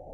Hi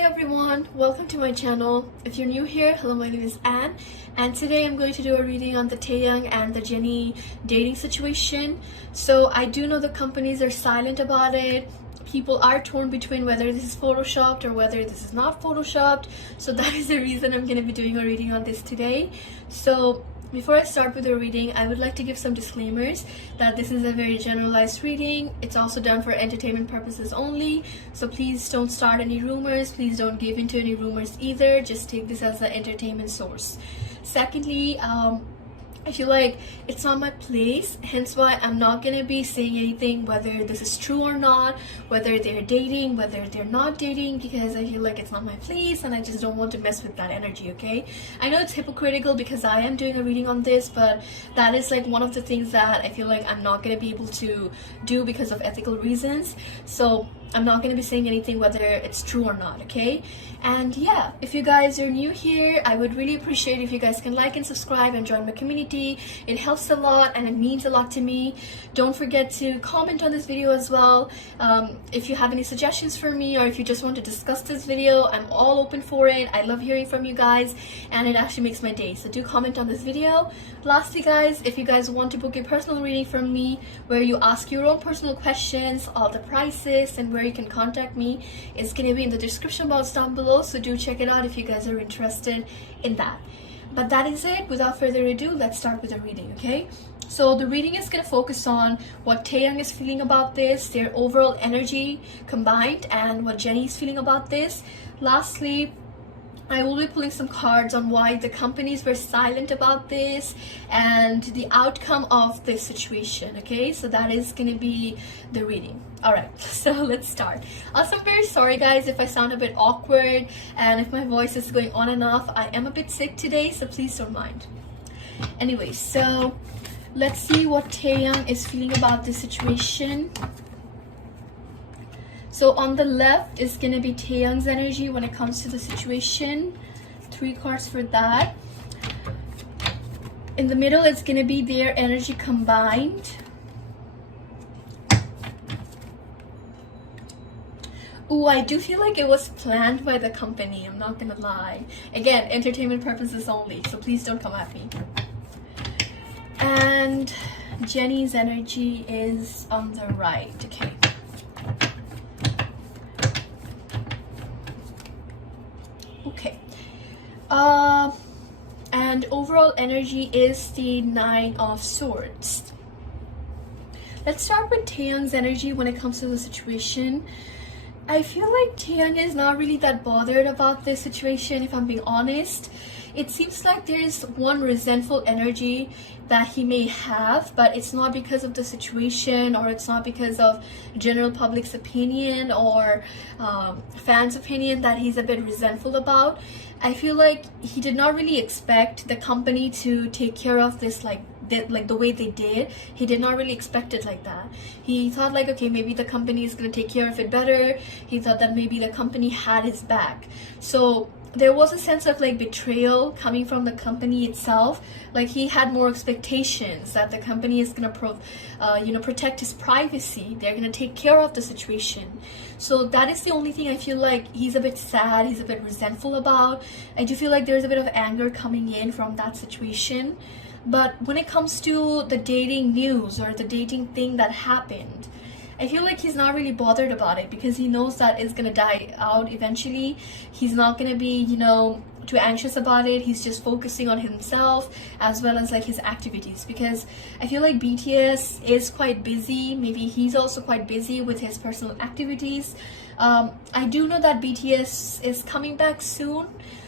everyone, welcome to my channel. If you're new here, hello, my name is Anne, and today I'm going to do a reading on the Taehyung and the Jennie dating situation. So I do know the companies are silent about it. People are torn between whether this is photoshopped or whether this is not photoshopped. So that is the reason I'm going to be doing a reading on this today. So before I start with the reading, I would like to give some disclaimers that this is a very generalized reading. It's also done for entertainment purposes only. So please don't start any rumors. Please don't give into any rumors either. Just take this as an entertainment source. Secondly, I feel like it's not my place, hence why I'm not gonna be saying anything whether this is true or not, whether they're dating, whether they're not dating, because I feel like it's not my place and I just don't want to mess with that energy, okay? I know it's hypocritical because I am doing a reading on this, but that is like one of the things that I feel like I'm not gonna be able to do because of ethical reasons. So I'm not going to be saying anything whether it's true or not, okay? And yeah, if you guys are new here, I would really appreciate if you guys can like and subscribe and join my community. It helps a lot and it means a lot to me. Don't forget to comment on this video as well. If you have any suggestions for me or if you just want to discuss this video, I'm all open for it. I love hearing from you guys and it actually makes my day. So do comment on this video. Lastly guys, if you guys want to book a personal reading from me where you ask your own personal questions, all the prices and where you can contact me is going to be in the description box down below, so do check it out if you guys are interested in that. But that is it. Without further ado, let's start with the reading, okay? So the reading is going to focus on what Taehyung is feeling about this, their overall energy combined, and what Jennie is feeling about this. Lastly, I will be pulling some cards on why the companies were silent about this and the outcome of this situation, okay? So that is going to be the reading. Alright, so let's start. Also, I'm very sorry guys if I sound a bit awkward and if my voice is going on and off. I am a bit sick today, so please don't mind. Anyway, so let's see what Taehyung is feeling about this situation. So on the left is going to be Taehyung's energy when it comes to the situation. 3 cards for that. In the middle, it's going to be their energy combined. Ooh, I do feel like it was planned by the company. I'm not going to lie. Again, entertainment purposes only, so please don't come at me. And Jennie's energy is on the right. Okay. Okay, and overall energy is the 9 of Swords. Let's start with Taehyung's energy when it comes to the situation. I feel like Taehyung is not really that bothered about this situation, if I'm being honest. It seems like there's one resentful energy that he may have, but it's not because of the situation or it's not because of general public's opinion or fans' opinion that he's a bit resentful about. I feel like he did not really expect the company to take care of this like the way they did. He did not really expect it like that. He thought like, okay, maybe the company is going to take care of it better. He thought that maybe the company had his back. So there was a sense of like betrayal coming from the company itself. Like he had more expectations that the company is gonna protect his privacy. They're gonna take care of the situation. So that is the only thing I feel like he's a bit sad, he's a bit resentful about. I do feel like there's a bit of anger coming in from that situation. But when it comes to the dating news or the dating thing that happened, I feel like he's not really bothered about it because he knows that it's gonna die out eventually. He's not gonna be, too anxious about it. He's just focusing on himself as well as like his activities, because I feel like BTS is quite busy. Maybe he's also quite busy with his personal activities. I do know that BTS is coming back soon.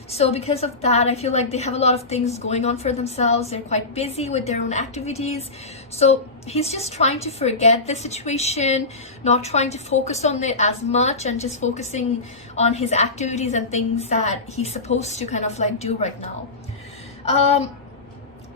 So because of that, I feel like they have a lot of things going on for themselves. They're quite busy with their own activities. So he's just trying to forget the situation, not trying to focus on it as much and just focusing on his activities and things that he's supposed to kind of like do right now.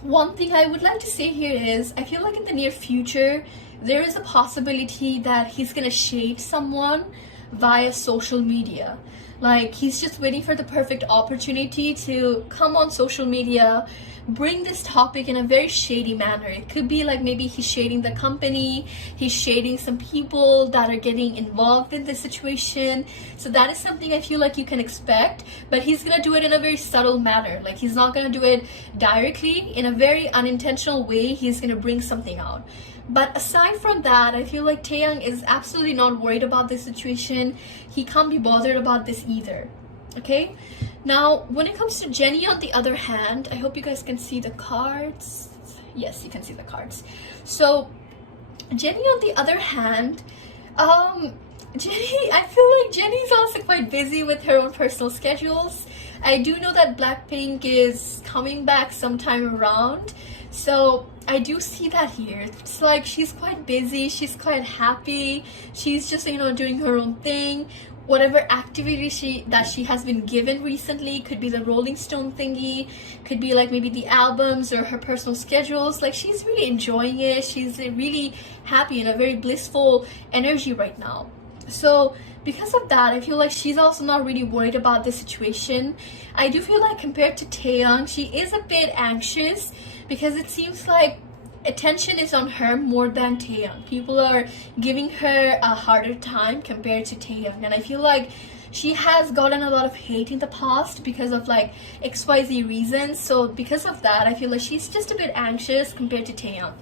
One thing I would like to say here is I feel like in the near future, there is a possibility that he's gonna shade someone via social media. Like, he's just waiting for the perfect opportunity to come on social media, bring this topic in a very shady manner. It could be like maybe he's shading the company, he's shading some people that are getting involved in this situation. So that is something I feel like you can expect, but he's gonna do it in a very subtle manner. Like, he's not gonna do it directly. In a very unintentional way, he's gonna bring something out. But aside from that, I feel like Taehyung is absolutely not worried about this situation. He can't be bothered about this either. Okay? Now, when it comes to Jennie, on the other hand, I hope you guys can see the cards. Yes, you can see the cards. So, Jennie, on the other hand, Jennie, I feel like Jennie's also quite busy with her own personal schedules. I do know that BLACKPINK is coming back sometime around. So I do see that here. It's like she's quite busy, she's quite happy, she's just, you know, doing her own thing. Whatever activity that she has been given recently, could be the Rolling Stone thingy, could be like maybe the albums or her personal schedules. Like, she's really enjoying it. She's really happy in a very blissful energy right now. So because of that, I feel like she's also not really worried about this situation. I do feel like compared to Taehyung, she is a bit anxious because it seems like attention is on her more than Taehyung. People are giving her a harder time compared to Taehyung, and I feel like she has gotten a lot of hate in the past because of like XYZ reasons. So because of that, I feel like she's just a bit anxious compared to Taehyung.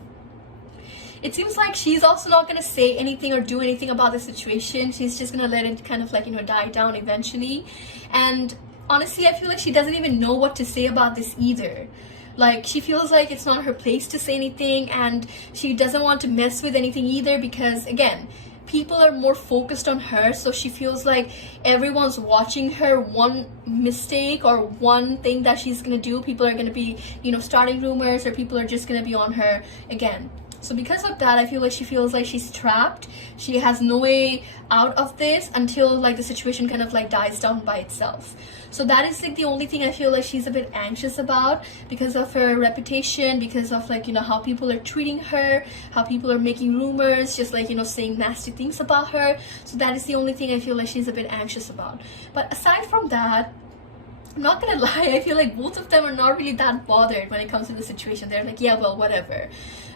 It seems like she's also not going to say anything or do anything about the situation. She's just going to let it kind of like, you know, die down eventually. And honestly, I feel like she doesn't even know what to say about this either. Like, she feels like it's not her place to say anything, and she doesn't want to mess with anything either because, again, people are more focused on her. So she feels like everyone's watching her. One mistake or one thing that she's going to do, people are going to be, you know, starting rumors, or people are just going to be on her again. So because of that, I feel like she feels like she's trapped. She has no way out of this until like the situation kind of like dies down by itself. So that is like the only thing I feel like she's a bit anxious about, because of her reputation, because of like, you know, how people are treating her, how people are making rumors, just like, you know, saying nasty things about her. So that is the only thing I feel like she's a bit anxious about. But aside from that, I'm not gonna lie, I feel like both of them are not really that bothered when it comes to the situation. They're like, yeah, well, whatever.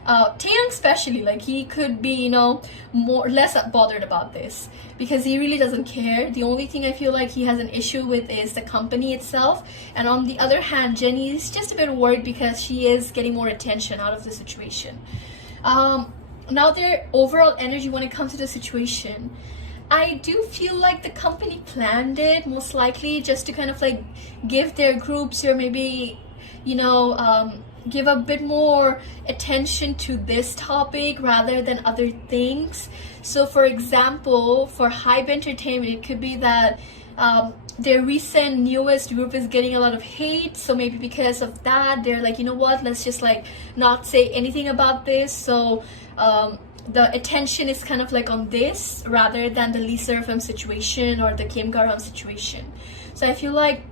Taehyung especially, like, he could be, you know, less bothered about this because he really doesn't care. The only thing I feel like he has an issue with is the company itself. And on the other hand, Jennie is just a bit worried because she is getting more attention out of the situation. Now, their overall energy when it comes to the situation, I do feel like the company planned it most likely just to kind of like give their groups, or maybe, you know, give a bit more attention to this topic rather than other things. So for example, for Hybe Entertainment, it could be that their recent newest group is getting a lot of hate, so maybe because of that they're like, you know what, let's just like not say anything about this. So the attention is kind of like on this rather than the Lee Seraphim situation or the Kim Garam situation. So I feel like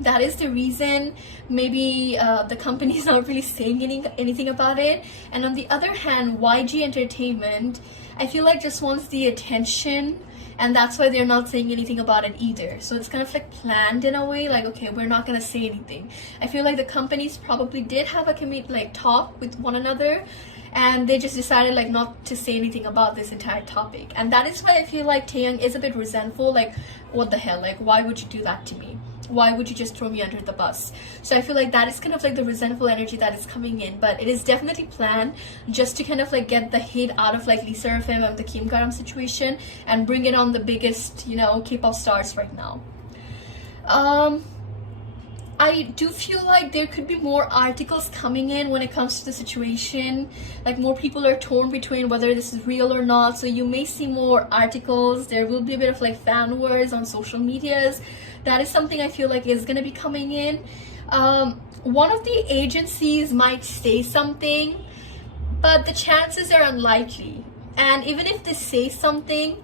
that is the reason maybe the company is not really saying anything about it. And on the other hand, YG Entertainment, I feel like just wants the attention, and that's why they're not saying anything about it either. So it's kind of like planned in a way, like, okay, we're not gonna say anything. I feel like the companies probably did have a talk with one another, and they just decided like not to say anything about this entire topic. And that is why I feel like Taehyung is a bit resentful, like, what the hell, like, why would you do that to me? Why would you just throw me under the bus? So I feel like that is kind of like the resentful energy that is coming in, but it is definitely planned just to kind of like get the hate out of like Lee Seraphim and the Kim Garam situation and bring it on the biggest, you know, K-pop stars right now. I do feel like there could be more articles coming in when it comes to the situation. Like, more people are torn between whether this is real or not. So you may see more articles. There will be a bit of like fan wars on social medias. That is something I feel like is going to be coming in. One of the agencies might say something, but the chances are unlikely. And even if they say something,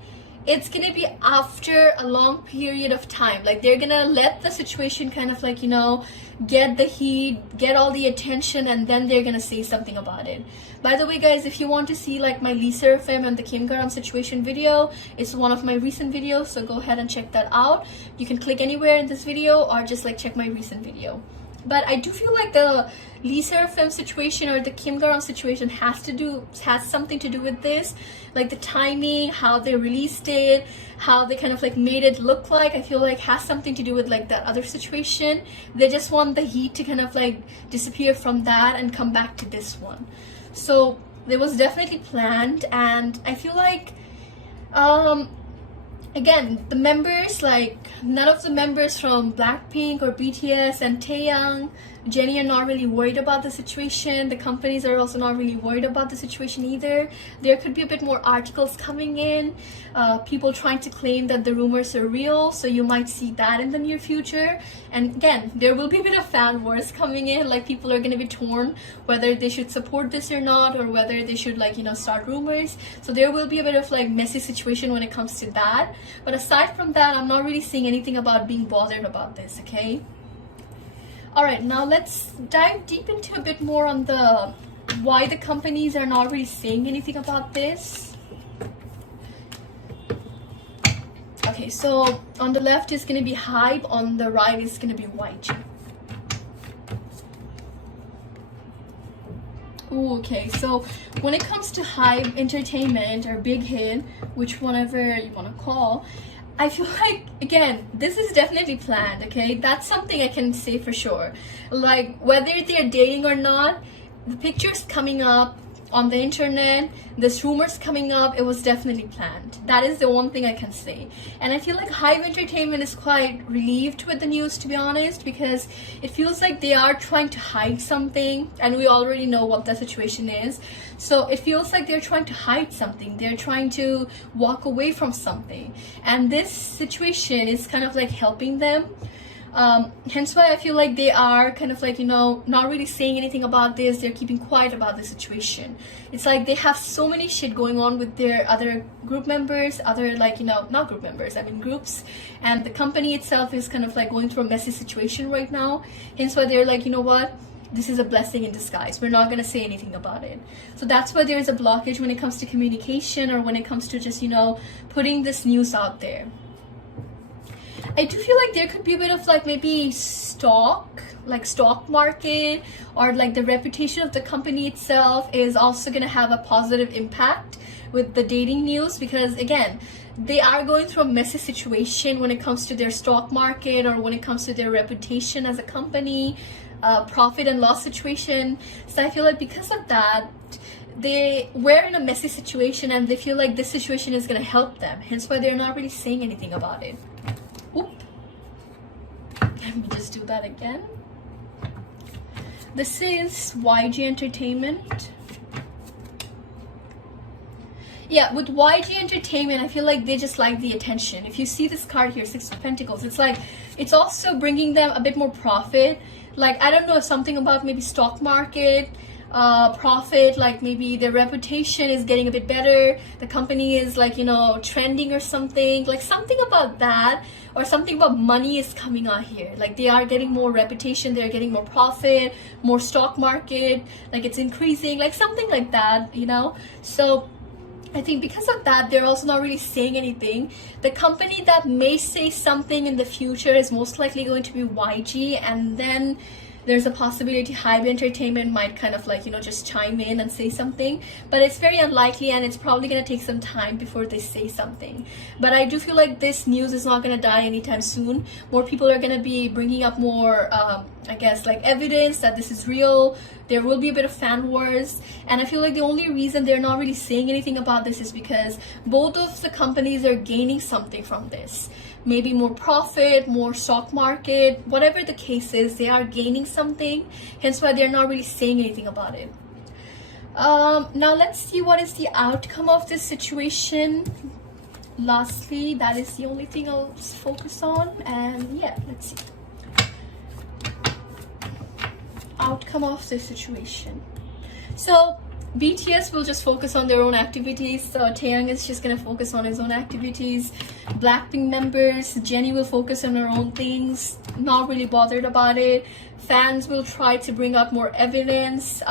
it's gonna be after a long period of time. Like, they're gonna let the situation kind of like, you know, get the heat, get all the attention, and then they're gonna say something about it. By the way, guys, if you want to see like my Lee Seraphim and the Kim Garam situation video, it's one of my recent videos, so go ahead and check that out. You can click anywhere in this video or just like check my recent video. But I do feel like the Lee Seraphim situation or the Kim Garam situation has something to do with this, like the timing, how they released it, how they kind of like made it look like. I feel like has something to do with like that other situation. They just want the heat to kind of like disappear from that and come back to this one. So it was definitely planned, and I feel like again, the members, like none of the members from BLACKPINK or BTS and TAEHYUNG JENNIE are not really worried about the situation. The companies are also not really worried about the situation either. There could be a bit more articles coming in, people trying to claim that the rumors are real, so you might see that in the near future. And again, there will be a bit of fan wars coming in, like people are going to be torn whether they should support this or not, or whether they should like, you know, start rumors. So there will be a bit of like messy situation when it comes to that. But aside from that, I'm not really seeing anything about being bothered about this, okay? Alright, now let's dive deep into a bit more on the why the companies are not really saying anything about this. Okay, so on the left is going to be Hybe, on the right is going to be YG. Ooh, okay, so when it comes to Hybe Entertainment or Big Hit, which whatever you want to call, I feel like, again, this is definitely planned, okay? That's something I can say for sure. Like, whether they're dating or not, the pictures coming up on the internet, this rumors coming up, it was definitely planned. That is the one thing I can say. And I feel like Hybe Entertainment is quite relieved with the news, to be honest, because it feels like they are trying to hide something, and we already know what the situation is. So it feels like they're trying to hide something. They're trying to walk away from something. And this situation is kind of like helping them. Hence why I feel like they are kind of like, you know, not really saying anything about this. They're keeping quiet about the situation. It's like they have so many shit going on with their other group members, other like, you know, not group members, I mean groups, and the company itself is kind of like going through a messy situation right now. Hence why they're like, you know what, this is a blessing in disguise. We're not going to say anything about it. So that's why there is a blockage when it comes to communication, or when it comes to just, you know, putting this news out there. I do feel like there could be a bit of like maybe stock market, or like the reputation of the company itself is also going to have a positive impact with the dating news, because again, they are going through a messy situation when it comes to their stock market, or when it comes to their reputation as a company, profit and loss situation. So I feel like because of that, they were in a messy situation, and they feel like this situation is going to help them. Hence why they're not really saying anything about it. Oop. Let me just do that again. This is YG Entertainment. Yeah, with YG Entertainment, I feel like they just like the attention. If you see this card here, Six of Pentacles, it's like it's also bringing them a bit more profit. Like, I don't know, something about maybe stock market, profit, like maybe their reputation is getting a bit better, the company is like, you know, trending or something, like something about that, or something about money is coming out here. Like they are getting more reputation, they're getting more profit, more stock market, like it's increasing, like something like that, you know. So I think because of that, they're also not really saying anything. The company that may say something in the future is most likely going to be YG, and then there's a possibility Hybe Entertainment might kind of like, you know, just chime in and say something, but it's very unlikely, and it's probably going to take some time before they say something. But I do feel like this news is not going to die anytime soon. More people are going to be bringing up more, I guess, like evidence that this is real. There will be a bit of fan wars, and I feel like the only reason they're not really saying anything about this is because both of the companies are gaining something from this. Maybe more profit, more stock market, whatever the case is, they are gaining something. Hence why they're not really saying anything about it. Now let's see what is the outcome of this situation. Lastly, that is the only thing I'll focus on, and yeah, let's see. Outcome of this situation. So BTS will just focus on their own activities. So Taehyung is just gonna focus on his own activities. Blackpink members, Jennie will focus on her own things, not really bothered about it. Fans will try to bring out more evidence,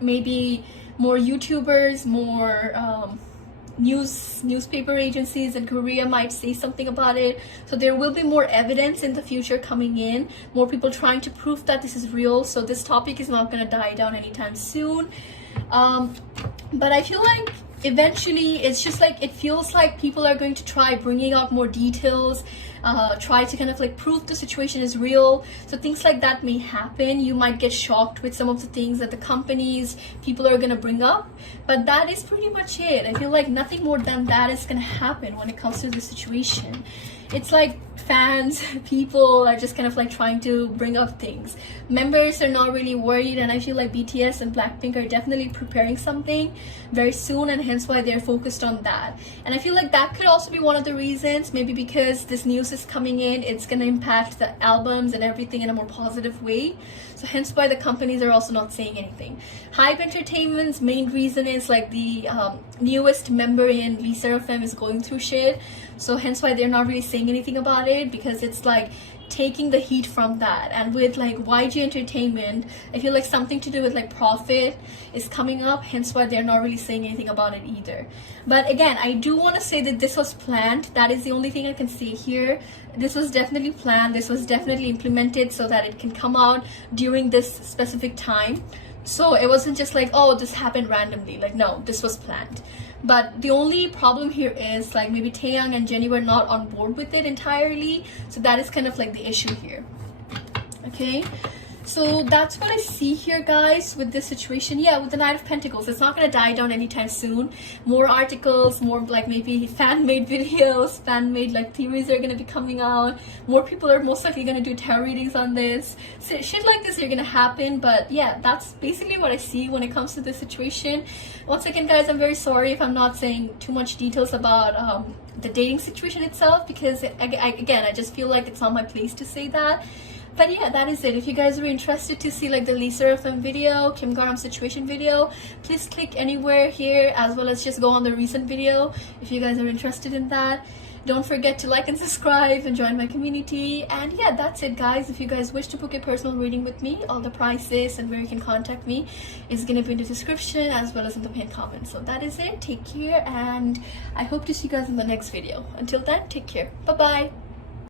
maybe more YouTubers, more newspaper agencies in Korea might say something about it. So there will be more evidence in the future coming in, more people trying to prove that this is real. So this topic is not going to die down anytime soon. But I feel like eventually it's just like, it feels like people are going to try bringing out more details, try to kind of like prove the situation is real. So things like that may happen. You might get shocked with some of the things that the companies, people are going to bring up, but that is pretty much it. I feel like nothing more than that is going to happen when it comes to the situation. It's like fans, people are just kind of like trying to bring up things. Members are not really worried, and I feel like BTS and Blackpink are definitely preparing something very soon, and hence why they're focused on that. And I feel like that could also be one of the reasons, maybe because this news is coming in, it's gonna impact the albums and everything in a more positive way. So hence why the companies are also not saying anything. Hybe Entertainment's main reason is like the newest member in LE is going through shit. So hence why they're not really saying anything about it, because it's like taking the heat from that. And with like YG Entertainment, I feel like something to do with like profit is coming up, hence why they're not really saying anything about it either. But again, I do want to say that this was planned. That is the only thing I can say here. This was definitely planned, this was definitely implemented so that it can come out during this specific time. So it wasn't just like, oh, this happened randomly. Like, no, this was planned. But the only problem here is like maybe Taehyung and Jennie were not on board with it entirely. So that is kind of like the issue here. Okay, so that's what I see here, guys, with this situation. Yeah, with the Knight of Pentacles, it's not going to die down anytime soon. More articles, more like maybe fan-made videos, fan-made like theories are going to be coming out. More people are most likely going to do tarot readings on this. So shit like this are going to happen. But yeah, that's basically what I see when it comes to this situation. Once again, guys, I'm very sorry if I'm not saying too much details about the dating situation itself, because again, I just feel like it's not my place to say that. But yeah, that is it. If you guys are interested to see like the Lisa video, Kim Garam situation video, please click anywhere here, as well as just go on the recent video if you guys are interested in that. Don't forget to like and subscribe and join my community. And yeah, that's it, guys. If you guys wish to book a personal reading with me, all the prices and where you can contact me is going to be in the description as well as in the pinned comment. So that is it. Take care, and I hope to see you guys in the next video. Until then, take care. Bye bye.